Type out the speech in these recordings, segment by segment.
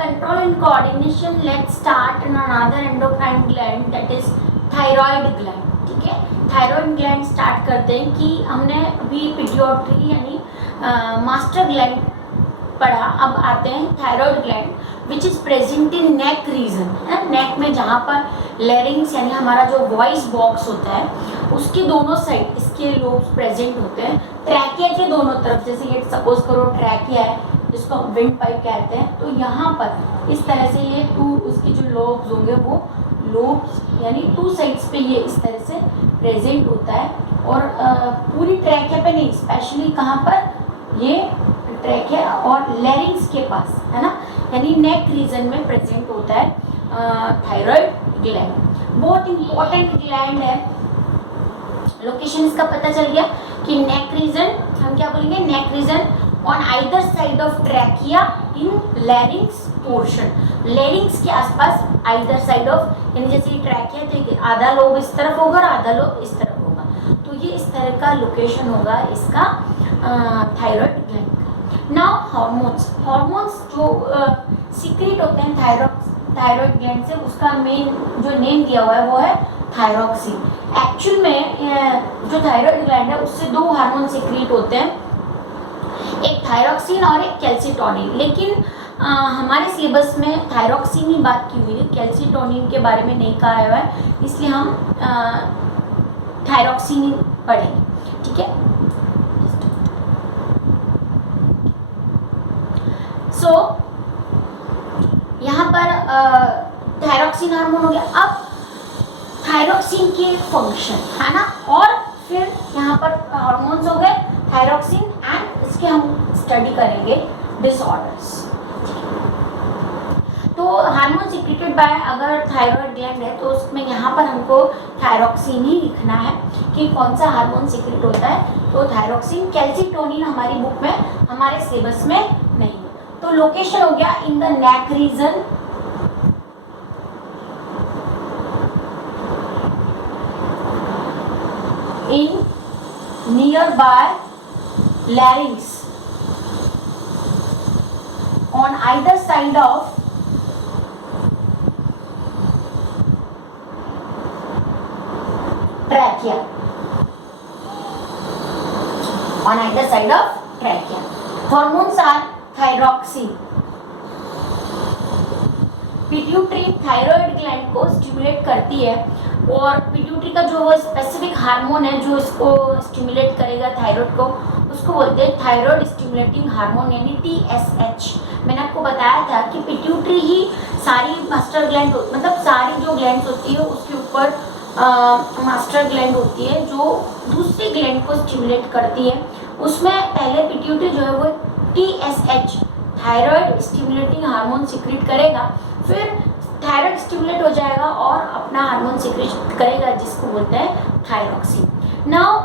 control and coordination, let's start in another endocrine gland, that is thyroid gland. ठीक है, thyroid gland start करते हैं कि हमने अभी पिट्यूटरी यानी मास्टर ग्लैंड पढ़ा. अब आते हैं thyroid gland which is present in neck region. Neck में जहाँ पर लेरिंग्स यानी हमारा जो वॉइस बॉक्स होता है उसके दोनों साइड इसके लोब्स प्रेजेंट होते हैं. ट्रैकिया के दोनों तरफ, जैसे ये सपोज करो ट्रैकिया है जिसको हम विंड पाइप कहते हैं, तो यहाँ पर इस तरह से ये टू उसके जो लोब्स होंगे वो लोब्स यानी टू साइड्स पे ये इस तरह से प्रेजेंट होता है. और पूरी ट्रैकिया पे नहीं, स्पेशली कहाँ पर ये ट्रैकिया और लेरिंग्स के पास, है ना, यानी नेक रीजन में प्रेजेंट होता है थायराइड ग्लैंड. बहुत इंपॉर्टेंट ग्लैंड है. लोकेशन इसका पता चल गया कि नेक रीजन, हम क्या बोलेंगे, neck region on either side of trachea in लैरिंग्स portion. लैरिंग्स के आसपास आइदर साइड ऑफ, यानी जैसे ट्रैकिया थे आधा लोब इस तरफ होगा और आधा लोब इस तरफ होगा, तो ये इस तरह का लोकेशन होगा इसका थायराइड ग्लैंड का. नाउ हार्मोन्स जो सीक्रेट होते हैं थायराइड ग्लैंड से, उसका मेन जो नेम दिया हुआ है वो है थायरॉक्सिन. एक्चुअल में जो थायराइड ग्लैंड है उससे दो हार्मोन सीक्रेट होते हैं, एक थायरॉक्सिन और एक कैल्सीटोनिन. लेकिन हमारे सिलेबस में थायरॉक्सिन ही बात की हुई है, कैल्सीटोनिन के बारे में नहीं कहा हुआ है, इसलिए हम थायरॉक्सिन ही पढ़ेंगे. ठीक है, सो यहाँ पर थायरॉक्सिन हार्मोन हो गया. अब थायरॉक्सिन के फंक्शन है ना, और फिर यहाँ पर हार्मोन्स हो गए थायरॉक्सिन एंड इसके हम स्टडी करेंगे डिसऑर्डर्स. तो हार्मोन सीक्रेटेड बाय अगर थायराइड ग्लैंड है तो उसमें यहाँ पर हमको थायरॉक्सिन ही लिखना है कि कौन सा हार्मोन सीक्रेट होता है. तो थायरॉक्सिन, कैल्सीटोनिन हमारी बुक में हमारे सिलेबस में नहीं है. तो लोकेशन हो गया in the neck region, in nearby larynx on either side of trachea, on either side of trachea. Hormones are thyroxine. Pituitary thyroid gland को स्टिमुलेट करती है, और पिट्यूटरी का जो वो स्पेसिफिक हार्मोन है जो इसको स्टिमुलेट करेगा थायराइड को, उसको बोलते हैं थायराइड स्टिमुलेटिंग हार्मोन यानी TSH. मैंने आपको बताया था कि पिट्यूटरी ही सारी मास्टर ग्लैंड, मतलब सारी जो ग्लैंड्स होती है उसके ऊपर मास्टर ग्लैंड होती है जो दूसरी ग्लैंड को स्टिमुलेट करती है. उसमें पहले पिट्यूटरी जो है वो TSH thyroid stimulating hormone secrete करेगा, फिर थायराइड स्टिमुलेट हो जाएगा और अपना हार्मोन सीक्रेट करेगा जिसको बोलते हैं thyroxine. Now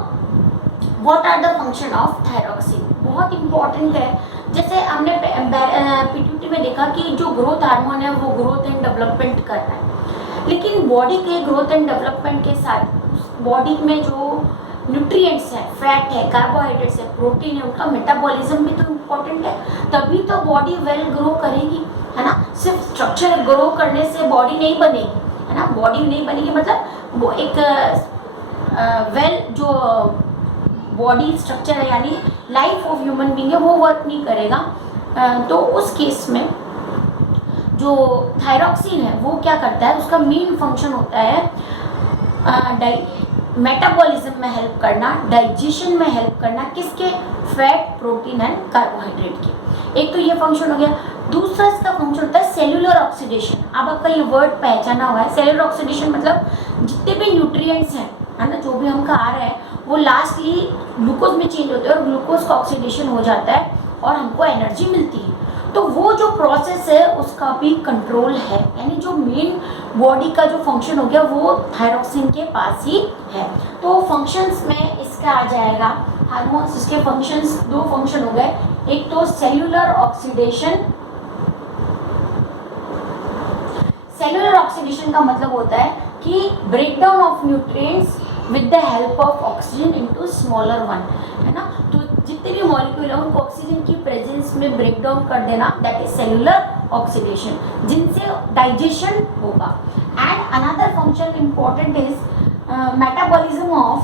what are the function of thyroxine, बहुत इंपॉर्टेंट है. जैसे हमने पिट्यूटरी में देखा कि जो ग्रोथ हार्मोन है वो ग्रोथ एंड डेवलपमेंट कर रहा है, लेकिन बॉडी के ग्रोथ एंड डेवलपमेंट के साथ बॉडी में जो न्यूट्रिएंट्स है, फैट है, कार्बोहाइड्रेट्स है, प्रोटीन है, उनका मेटाबॉलिज्म भी तो इम्पोर्टेंट है, तभी तो बॉडी वेल ग्रो करेगी, है ना. सिर्फ स्ट्रक्चर ग्रो करने से बॉडी नहीं बनेगी, है ना. बॉडी नहीं बनेगी मतलब वो एक वेल जो बॉडी स्ट्रक्चर है यानी लाइफ ऑफ ह्यूमन बीइंग है वो वर्क नहीं करेगा. तो उस केस में जो थायरॉक्सिन है वो क्या करता है, उसका मेन फंक्शन होता है मेटाबॉलिज्म में हेल्प करना, डाइजेशन में हेल्प करना, किसके, फैट, प्रोटीन एंड कार्बोहाइड्रेट के. एक तो ये फंक्शन हो गया. दूसरा इसका फंक्शन होता है सेल्यूलर ऑक्सीडेशन. अब आपका ये वर्ड पहचाना हुआ है. सेल्यूलर ऑक्सीडेशन मतलब जितने भी न्यूट्रिएंट्स हैं, है ना, जो भी हम खा रहे हैं वो लास्टली ग्लूकोज में चेंज होते हैं और ग्लूकोज का ऑक्सीडेशन हो जाता है और हमको एनर्जी मिलती है. तो वो जो प्रोसेस है उसका भी कंट्रोल है, यानी जो मेन बॉडी का जो फंक्शन हो गया वो थायरॉक्सिन के पास ही है. तो फंक्शंस में इसका आ जाएगा हार्मोन्स. इसके फंक्शंस, दो फंक्शन हो गए. एक तो सेल्यूलर ऑक्सीडेशन. सेल्यूलर ऑक्सीडेशन का मतलब होता है कि breakdown of nutrients with the help of oxygen into smaller one, है ना. तो जितने भी मॉलिक्यूल हैं उनको ऑक्सीजन की प्रेजेंस में ब्रेक डाउन कर देना, दैट इज सेलुलर ऑक्सीडेशन, जिनसे डाइजेशन होगा। And another function important is metabolism of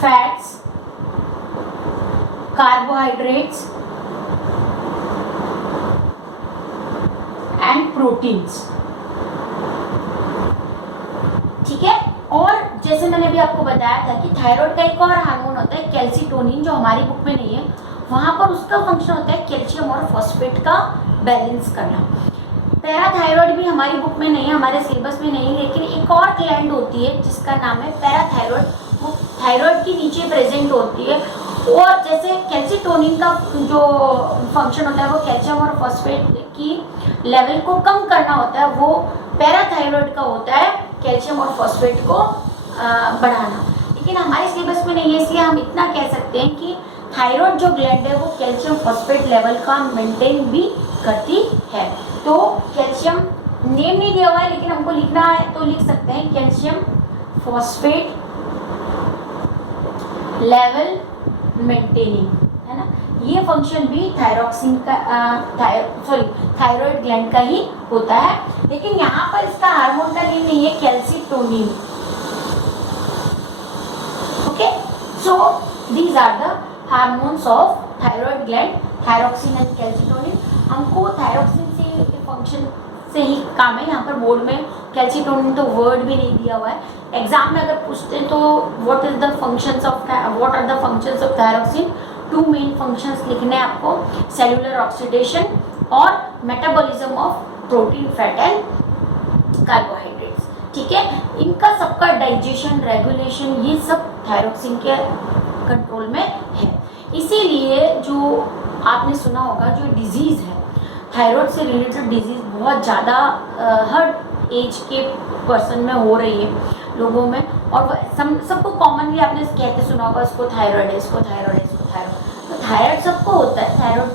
fats, carbohydrates and proteins. ठीक है, और जैसे मैंने अभी आपको बताया था कि थायराइड का एक और हार्मोन होता है कैल्सिटोनिन, जो हमारी बुक में नहीं है, वहां पर उसका फंक्शन होता है कैल्शियम और फॉस्फेट का बैलेंस करना। पैराथायरॉयड भी हमारी बुक में नहीं है, हमारे सिलेबस में नहीं है, लेकिन एक और ग्लैंड होती है जिसका नाम है पैराथायरॉयड, वो थायराइड के नीचे प्रेजेंट होती है। और जैसे कैल्सिटोनिन का जो फंक्शन होता है वो कैल्शियम और फॉस्फेट की लेवल को कम करना होता है, वो पैराथायरॉयड का होता है कैल्शियम और फॉस्फेट को बढ़ाना। लेकिन हमारे सिलेबस में नहीं है, इसलिए हम इतना कह सकते हैं कि थायराइड जो ग्लैंड है वो कैल्शियम फॉस्फेट लेवल का मेंटेन भी करती है। तो कैल्शियम नेम नहीं दिया हुआ है, लेकिन हमको लिखना है तो लिख सकते हैं कैल्शियम फॉस्फेट लेवल मेंटेनिंग, है ना। ये फंक्शन भी थायरॉक्सिन का थायराइड ग्लैंड का ही होता है, लेकिन यहाँ पर इसका हार्मोन का नेम नहीं है calcitonin. Okay, so these are the hormones of thyroid gland, thyroxine and calcitonin. हमको थायरॉक्सिन से फंक्शन से ही काम है, यहाँ पर बोर्ड में कैल्सिटोनिन तो वर्ड भी नहीं दिया हुआ है। एग्जाम में अगर पूछते हैं तो what are the functions of thyroxine, two main functions लिखने हैं आपको, सेलुलर ऑक्सीडेशन और metabolism of protein, fat and carbohydrates. ठीक है, इनका सबका डाइजेशन, रेगुलेशन, ये सब थायरॉक्सिन के कंट्रोल में है। इसीलिए जो आपने सुना होगा जो डिजीज़ है थायराइड से रिलेटेड डिजीज़ बहुत ज़्यादा हर एज के पर्सन में हो रही है लोगों में, और सबको कॉमनली आपने कहते सुना होगा इसको थायराइड है, इसको थायराइड है, इसको थायराइड। तो थायराइड सबको होता है, थायराइड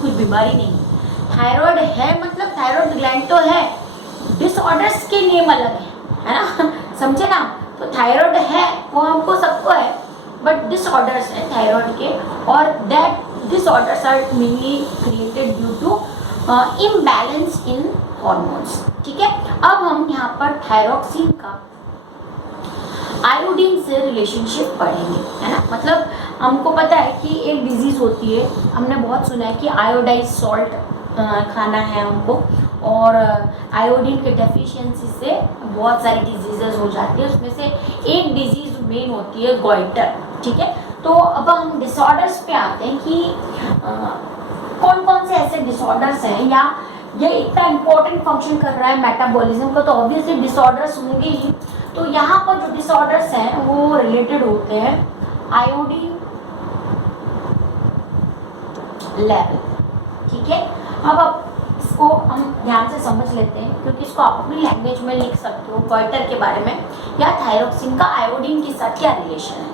कोई बीमारी नहीं है। थायराइड है मतलब थायराइड ग्लैंड तो है, डिसऑर्डर्स के नेम अलग है ना समझे ना। तो थायराइड है वो हमको सबको है, बट डिसऑर्डर्स है थायराइड के, और that disorders are mainly created due to imbalance in hormones. ठीक है, अब हम यहाँ पर थायरॉक्सिन का आयोडीन से रिलेशनशिप पढ़ेंगे, है ना। मतलब हमको पता है कि एक डिजीज़ होती है, हमने बहुत सुना है कि आयोडाइज सॉल्ट खाना है हमको, और आयोडीन के डेफिशिएंसी से बहुत सारी डिजीजेस हो जाती है, उसमें से एक डिजीज़ मेन होती है गॉइटर। ठीक है, तो अब हम डिसऑर्डर्स पे आते हैं कि कौन कौन से ऐसे डिसऑर्डर्स हैं, या ये इतना इम्पोर्टेंट फंक्शन कर रहा है मेटाबॉलिज्म का, तो ऑब्वियसली डिसऑर्डर्स होंगे ही। तो यहाँ पर जो डिसऑर्डर्स हैं वो रिलेटेड होते हैं आयोडीन लेवल। ठीक है, अब इसको हम ध्यान से समझ लेते हैं, क्योंकि इसको आप अपनी लैंग्वेज में लिख सकते हो गॉइटर के बारे में, या थायरॉक्सिन का आयोडीन के साथ क्या रिलेशन है।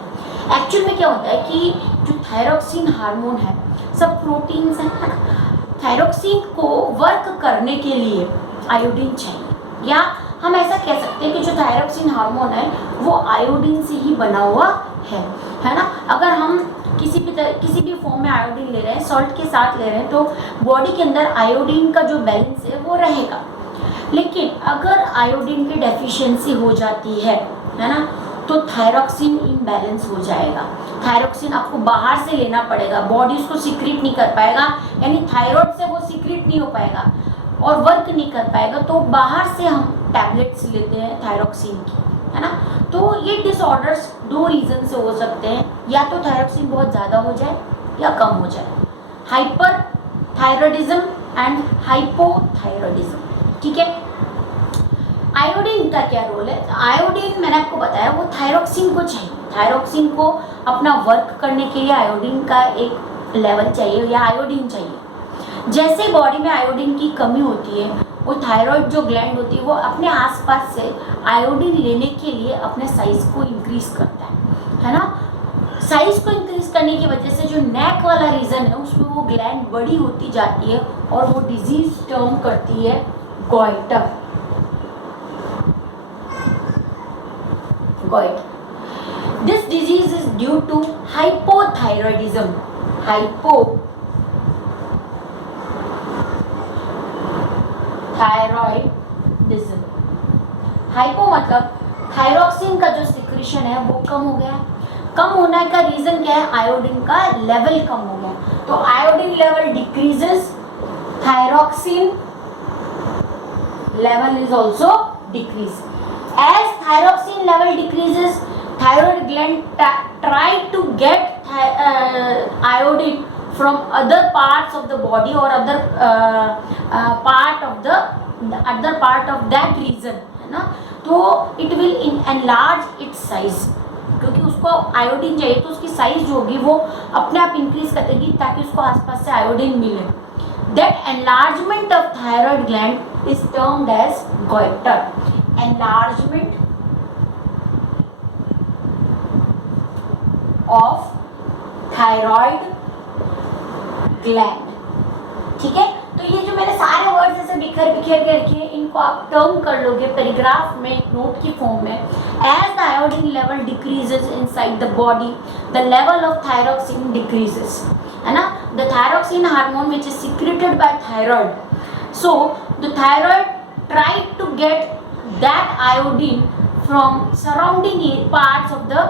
एक्चुअल में क्या होता है कि जो थायरॉक्सिन हार्मोन है सब प्रोटीन्स हैं, है ना। थायरॉक्सिन को वर्क करने के लिए आयोडीन चाहिए, या हम ऐसा कह सकते हैं कि जो थायरॉक्सिन हार्मोन है वो आयोडीन से ही बना हुआ है ना। अगर हम किसी भी फॉर्म में आयोडीन ले रहे हैं, सॉल्ट के साथ ले रहे हैं, तो बॉडी के अंदर आयोडीन का जो बैलेंस है वो रहेगा। लेकिन अगर आयोडीन की डेफिशिएंसी हो जाती है ना, तो थायरॉक्सिन इम्बैलेंस हो जाएगा। थायरॉक्सिन आपको बाहर से लेना पड़ेगा, बॉडी उसको सीक्रेट नहीं कर पाएगा, यानी थायराइड से वो सीक्रेट नहीं हो पाएगा और वर्क नहीं कर पाएगा, तो बाहर से हम टैबलेट्स लेते हैं थायरॉक्सिन की, है ना। तो ये डिसऑर्डर्स दो रीज़न से हो सकते हैं, या तो थायरॉक्सिन बहुत ज़्यादा हो जाए या कम हो जाए, हाइपर थायरॉइडिज्म एंड हाइपोथायरॉइडिज्म। ठीक है, आयोडीन का क्या रोल है। आयोडीन मैंने आपको बताया वो थायरॉक्सिन को चाहिए, थायरॉक्सिन को अपना वर्क करने के लिए आयोडीन का एक लेवल चाहिए या आयोडीन चाहिए। जैसे बॉडी में आयोडीन की कमी होती है, वो थायराइड जो ग्लैंड होती है वो अपने आसपास से आयोडीन लेने के लिए अपने साइज को इंक्रीज करता है ना। साइज को इंक्रीज करने की वजह से जो नेक वाला रीजन है उसमें वो ग्लैंड बड़ी होती जाती है, और वो डिजीज टर्म करती है goitre. This disease is due to hypothyroidism. Hypothyroidism. Hypo मतलब थायरोक्सिन का जो सिक्रीशन है वो कम हो गया। कम होने का रीजन क्या है? आयोडीन का लेवल कम हो गया। तो iodine level decreases, thyroxine level is also decrease. As thyroxine level decreases, thyroid gland try to get iodine from other parts of the body or other part of the other part of that region, है ना। तो it will enlarge its size, क्योंकि उसको iodine चाहिए तो उसकी size जो होगी वो अपने आप इंक्रीज करेगी ताकि उसको आसपास से आयोडीन मिले। That enlargement of thyroid gland is termed as goiter. Enlargement of thyroid gland. ठीक है, तो ये जो मैंने सारे वर्ड्स ऐसे बिखर के रखे हैं, इनको आप टर्म कर लोगे पैराग्राफ में नोट की फॉर्म में। As the iodine level decreases inside the body, the level of thyroxine decreases, है ना। The thyroxine hormone which is secreted by thyroid. So the thyroid tried to get that iodine from surrounding parts of the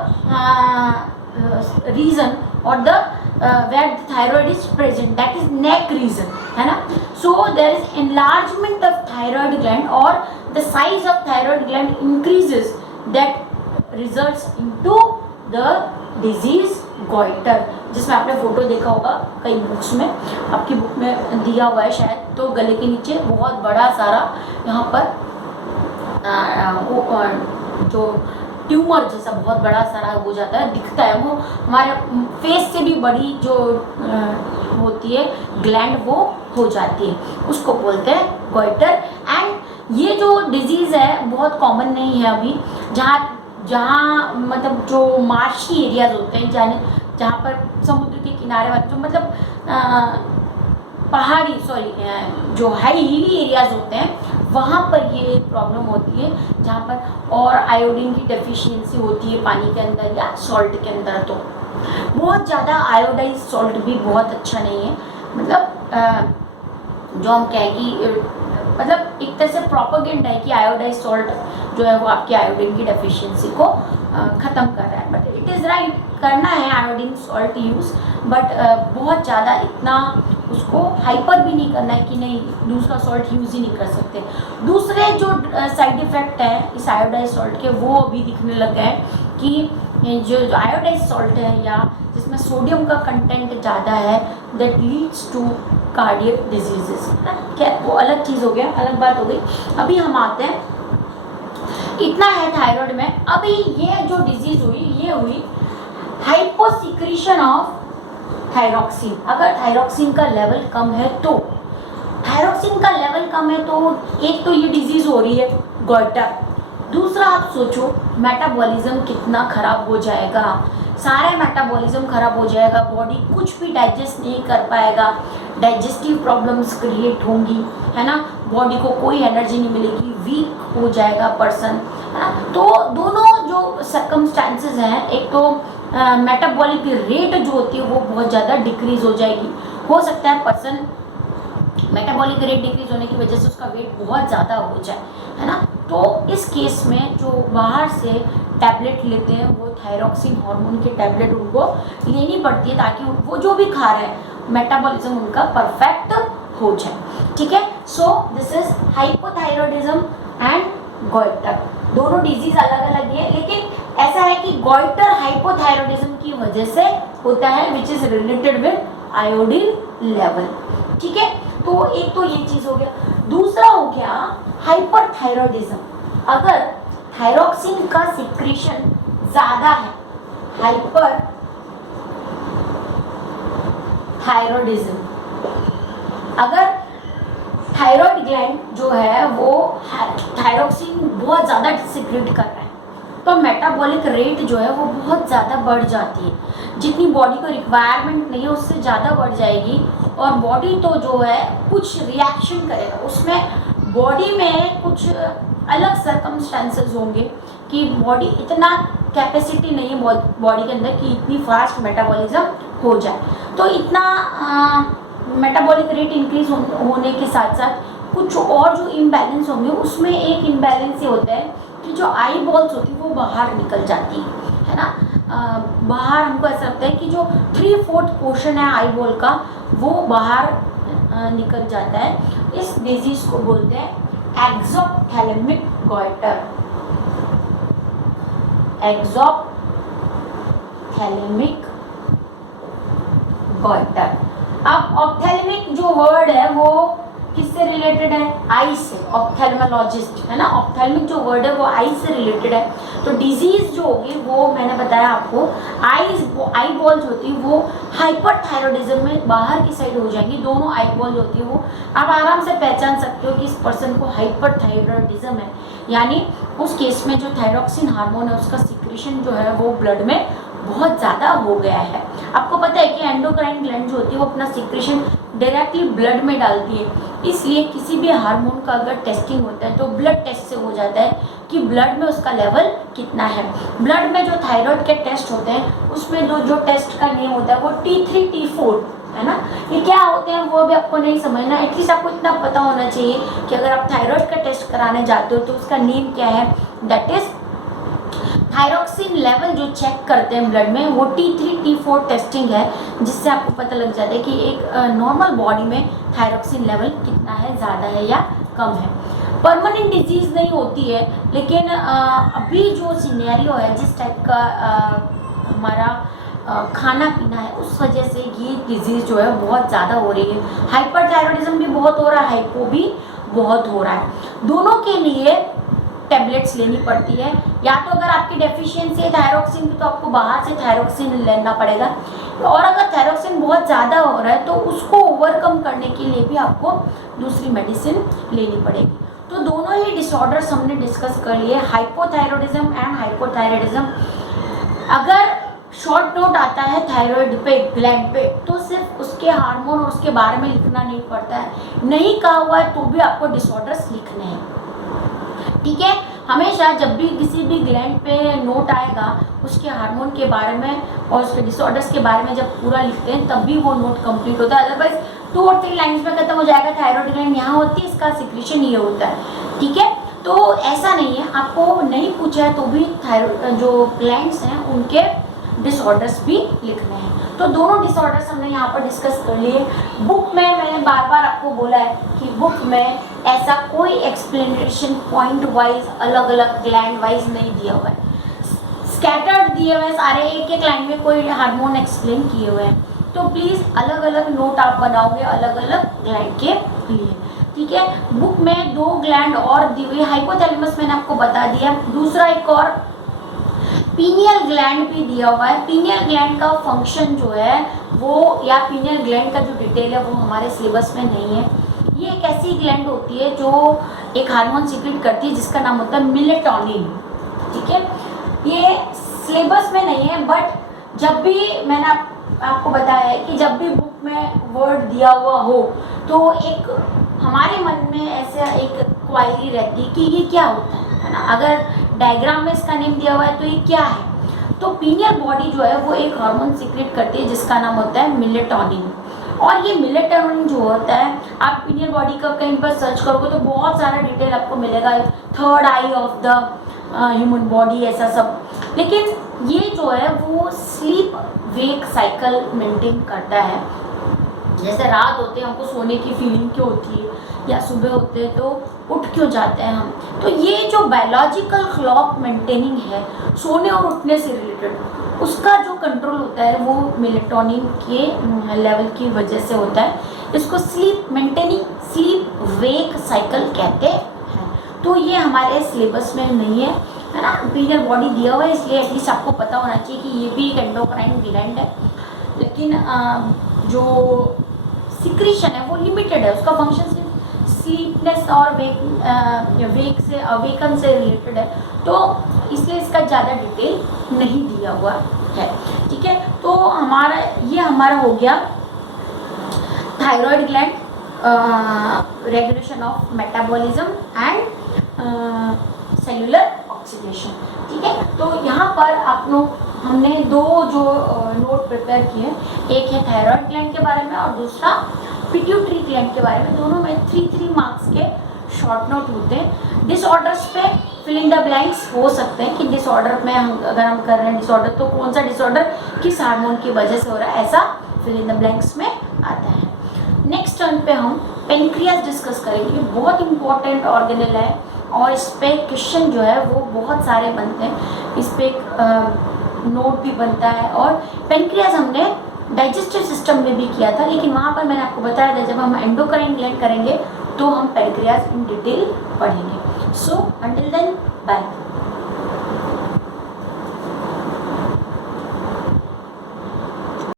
region or the where the thyroid is present, that is neck region, है ना। So there is enlargement of thyroid gland or the size of thyroid gland increases, that results into the disease goiter, जिसमें आपने photo देखा होगा कई books में, आपकी book में दिया हुआ है शायद। तो गले के नीचे बहुत बड़ा सारा यहाँ पर जो ट्यूमर जैसा बहुत बड़ा सारा हो जाता है, दिखता है, वो हमारे फेस से भी बड़ी जो होती है ग्लैंड वो हो जाती है, उसको बोलते हैं गोइटर। एंड ये जो डिजीज़ है बहुत कॉमन नहीं है अभी, जहाँ मतलब जो मार्शी एरियाज होते हैं, जहाँ पर समुद्र के किनारे वाले जो मतलब पहाड़ी जो हाई हिली एरियाज होते हैं, वहाँ पर ये प्रॉब्लम होती है, जहाँ पर और आयोडीन की डेफिशिएंसी होती है पानी के अंदर या सॉल्ट के अंदर। तो बहुत ज़्यादा आयोडाइज सॉल्ट भी बहुत अच्छा नहीं है, मतलब जो हम कहें कि मतलब एक तरह से प्रोपेगेंडा है कि आयोडाइज सॉल्ट जो है वो आपकी आयोडीन की डेफिशिएंसी को ख़त्म कर रहा है। बट इट इज़ राइट, करना है आयोडीन सॉल्ट यूज़, बट बहुत ज़्यादा इतना उसको हाइपर भी नहीं करना है कि नहीं दूसरा सॉल्ट यूज़ ही नहीं कर सकते। दूसरे जो साइड इफ़ेक्ट है इस आयोडाइज सॉल्ट के वो अभी दिखने लगे हैं कि जो आयोडाइज सॉल्ट है या जिसमें सोडियम का कंटेंट ज़्यादा है, that leads to cardiac diseases. क्या वो अलग चीज़ हो गया, अलग बात हो गई। अभी हम आते हैं, इतना है थायराइड में। अभी ये जो डिजीज हुई ये हुई हाइपोसिक्रीशन ऑफ थायरोक्सिन। अगर थायरोक्सिन का लेवल कम है तो थायरोक्सिन का लेवल कम है तो एक तो ये डिजीज हो रही है गोइटर, दूसरा आप सोचो मेटाबॉलिज्म कितना खराब हो जाएगा, सारा मेटाबॉलिज्म खराब हो जाएगा, बॉडी कुछ भी डाइजेस्ट नहीं कर पाएगा, डाइजेस्टिव प्रॉब्लम्स क्रिएट होंगी, है ना, बॉडी को कोई एनर्जी नहीं मिलेगी, वीक हो जाएगा पर्सन, है ना। तो दोनों जो सर्कमस्टांसेस हैं, एक तो मेटाबॉलिक रेट जो होती है वो बहुत ज़्यादा डिक्रीज हो जाएगी। हो सकता है पर्सन मेटाबॉलिक रेट डिक्रीज होने की वजह से उसका वेट बहुत ज़्यादा हो जाए, है ना। तो इस केस में जो बाहर से टैबलेट लेते हैं वो थायरोक्सिन हार्मोन के टैबलेट उनको लेनी पड़ती है ताकि वो जो भी खा रहे हैं मेटाबॉलिज्म उनका परफेक्ट हो जाए, ठीक है। So this is hypothyroidism and goitre. दोनों डिजीज अलग अलग है, लेकिन ऐसा है कि गोइटर हाइपोथायरॉयडिज्म की वजह से होता है which is related with iodine level, ठीक है। तो एक तो ये चीज हो गया। दूसरा हो गया हाइपरथायरॉयडिज्म। अगर थायरोक्सिन का सिक्रीशन ज्यादा है, हाइपर थायरॉयडिज्म, अगर थायराइड ग्लैंड जो है वो थायरोक्सिन बहुत ज़्यादा सिक्रेट कर रहा है तो मेटाबॉलिक रेट जो है वो बहुत ज़्यादा बढ़ जाती है, जितनी बॉडी को रिक्वायरमेंट नहीं है उससे ज़्यादा बढ़ जाएगी, और बॉडी तो जो है कुछ रिएक्शन करेगा, उसमें बॉडी में कुछ अलग सर्कमस्टेंसेस होंगे कि बॉडी इतना कैपेसिटी नहीं है बॉडी के अंदर कि इतनी फास्ट मेटाबॉलिज्म हो जाए। तो इतना मेटाबॉलिक रेट इंक्रीज होने के साथ साथ कुछ और जो इम्बैलेंस होंगे, उसमें एक इम्बैलेंस ये होता है कि जो आई बॉल्स होती है वो बाहर निकल जाती है ना। बाहर हमको ऐसा लगता है कि जो 3/4 पोर्शन है आई बॉल का वो बाहर निकल जाता है। इस डिजीज को बोलते हैं एक्सोप्थेल्मिक गॉइटर। एक्सोप्थेल्मिक गॉइटर। अब ऑप्थेल्मिक जो वर्ड है वो किससे रिलेटेड है? आई से। ऑप्थेल्मोलॉजिस्ट है ना। ऑप्थेल्मिक जो वर्ड है वो आई से रिलेटेड है। तो डिजीज जो होगी वो मैंने बताया आपको, आई बॉल्स होती है वो हाइपरथायरॉयडिज्म में बाहर की साइड हो जाएंगी। दोनों आई बॉल्स होती है वो आप आराम से पहचान सकते हो कि इस पर्सन को हाइपरथायरॉयडिज्म है, यानी उस केस में जो थायरॉक्सिन हार्मोन है उसका सिक्रेशन जो है वो ब्लड में बहुत ज़्यादा हो गया है। आपको पता है कि एंडोक्राइन ग्लैंड जो होती है वो अपना सिक्रेशन डायरेक्टली ब्लड में डालती है, इसलिए किसी भी हार्मोन का अगर टेस्टिंग होता है तो ब्लड टेस्ट से हो जाता है कि ब्लड में उसका लेवल कितना है। ब्लड में जो थायराइड के टेस्ट होते हैं उसमें जो टेस्ट का नेम होता है वो T3 T4 है ना। ये क्या होते हैं वो भी आपको नहीं समझना, एटलीस्ट आपको इतना पता होना चाहिए कि अगर आप थायराइड का टेस्ट कराने जाते हो तो उसका नेम क्या है, दैट इज थायरॉक्सिन लेवल जो चेक करते हैं ब्लड में वो T3 T4 टेस्टिंग है, जिससे आपको पता लग जाता है कि एक नॉर्मल बॉडी में थायरॉक्सिन लेवल कितना है, ज़्यादा है या कम है। परमानेंट डिजीज़ नहीं होती है, लेकिन अभी जो सिनेरियो है जिस टाइप का हमारा खाना पीना है उस वजह से ये डिजीज़ जो है बहुत ज़्यादा हो रही है। हाइपरथायरॉयडिज्म भी बहुत हो रहा है, हाइपो भी बहुत हो रहा है। दोनों के लिए टैबलेट्स लेनी पड़ती है, या तो अगर आपकी डेफिशिएंसी है थायरॉक्सिन की तो आपको बाहर से थायरॉक्सिन लेना पड़ेगा, और अगर थायरॉक्सिन बहुत ज़्यादा हो रहा है तो उसको ओवरकम करने के लिए भी आपको दूसरी मेडिसिन लेनी पड़ेगी। तो दोनों ही डिसऑर्डर्स हमने डिस्कस कर लिए, हाइपोथायरॉयडिज्म एंड हाइपोथायरॉयडिज्म। अगर शॉर्ट नोट आता है थायराइड पे, ग्लैंड पे, तो सिर्फ उसके हार्मोन और उसके बारे में लिखना नहीं पड़ता है, नहीं कहा हुआ है तो भी आपको डिसऑर्डर्स लिखने हैं, ठीक है। हमेशा जब भी किसी भी ग्लैंड पे नोट आएगा उसके हार्मोन के बारे में और उसके डिसऑर्डर्स के बारे में जब पूरा लिखते हैं तब भी वो नोट कंप्लीट होता है, अदरवाइज 2 और 3 लाइन्स में खत्म हो जाएगा। थायराइड ग्लैंड यहाँ होती है, इसका सिक्रेशन ये होता है, ठीक है। तो ऐसा नहीं है, आपको नहीं पूछा है तो भी थायराइड जो ग्लैंड्स हैं उनके डिसऑर्डर्स भी लिखने हैं। तो दोनों डिसऑर्डर्स हमने यहाँ पर डिस्कस कर लिए। बुक में मैंने बार बार आपको बोला है कि बुक में ऐसा कोई एक्सप्लेनेशन पॉइंट वाइज अलग अलग ग्लैंड वाइज नहीं दिया हुआ है, स्कैटर्ड दिए हुए हैं सारे, एक एक लाइन में कोई हार्मोन एक्सप्लेन किए हुए हैं। तो प्लीज़ अलग अलग नोट आप बनाओगे अलग अलग ग्लैंड के लिए, ठीक है। बुक में 2 ग्लैंड और दी हुई, हाइपोथैलेमस मैंने आपको बता दिया, दूसरा एक और पीनियल ग्लैंड भी दिया हुआ है। पीनियल ग्लैंड का फंक्शन जो है वो, या पीनियल ग्लैंड का जो डिटेल है वो हमारे सिलेबस में नहीं है। ये एक ऐसी ग्लैंड होती है जो एक हार्मोन सीक्रेट करती है जिसका नाम होता है मेलेटोनिन, ठीक है। ये सिलेबस में नहीं है, बट जब भी मैंने आपको बताया है कि जब भी बुक में वर्ड दिया हुआ हो तो एक हमारे मन में ऐसा एक क्वायरी रहती है कि ये क्या होता है ना। अगर डायग्राम में इसका नेम दिया हुआ है तो ये क्या है, तो पीनियल बॉडी जो है वो एक हार्मोन सीक्रेट करती है जिसका नाम होता है मेलेटोनिन। और ये मेलेटोनिन जो होता है, आप पीनियल बॉडी का कहीं पर सर्च करोगे तो बहुत सारा डिटेल आपको मिलेगा, third I of the human body, ऐसा सब। लेकिन ये जो है वो स्लीप वेक साइकिल मेंटेन करता है। जैसे रात होते हैं हमको सोने की फीलिंग क्यों होती है, या सुबह होते हैं तो उठ क्यों जाते हैं हम, तो ये जो बायोलॉजिकल क्लॉक मेंटेनिंग है सोने और उठने से रिलेटेड, उसका जो कंट्रोल होता है वो मेलेटोनिन के लेवल की वजह से होता है। इसको sleep maintaining, sleep wake cycle कहते हैं। तो ये हमारे सिलेबस में नहीं है, है ना। पीनियल बॉडी दिया हुआ है इसलिए एटलीस्ट आपको पता होना चाहिए कि ये भी एक एंडोक्राइन ग्लैंड है, लेकिन जो सिक्रीशन है वो लिमिटेड है, उसका फंक्शन सिर्फ स्लीपनेस और वेक से अवेकन से रिलेटेड है, तो इसलिए इसका ज़्यादा डिटेल नहीं दिया हुआ है, ठीक है। तो हमारा हो गया thyroid gland, regulation of metabolism and cellular oxidation. ठीक है। तो यहाँ पर आप लोग हमने दो जो नोट प्रिपेयर किए, एक है थायराइड ग्लैंड के बारे में और दूसरा पिट्यूटरी ग्लैंड के बारे में। दोनों में 3 मार्क्स के शॉर्ट नोट होते हैं। डिसऑर्डर्स पे फिल इन द ब्लैंक्स हो सकते हैं कि डिसऑर्डर में हम अगर हम कर रहे हैं डिसऑर्डर, तो कौन सा डिसऑर्डर किस हार्मोन की वजह से हो रहा है, ऐसा फिल इन द ब्लैंक्स में आता है। नेक्स्ट टर्न पे हम पेनक्रियास डिस्कस करेंगे। बहुत इंपॉर्टेंट ऑर्गेनल है और इस पे क्वेश्चन जो है वो बहुत सारे बनते हैं, इस पे नोट भी बनता है। और पेनक्रियास हमने डाइजेस्टिव सिस्टम में भी किया था, लेकिन वहाँ पर मैंने आपको बताया था जब हम एंडोक्राइन ग्लैंड करेंगे तो हम पेनक्रियास इन डिटेल पढ़ेंगे। So until then bye.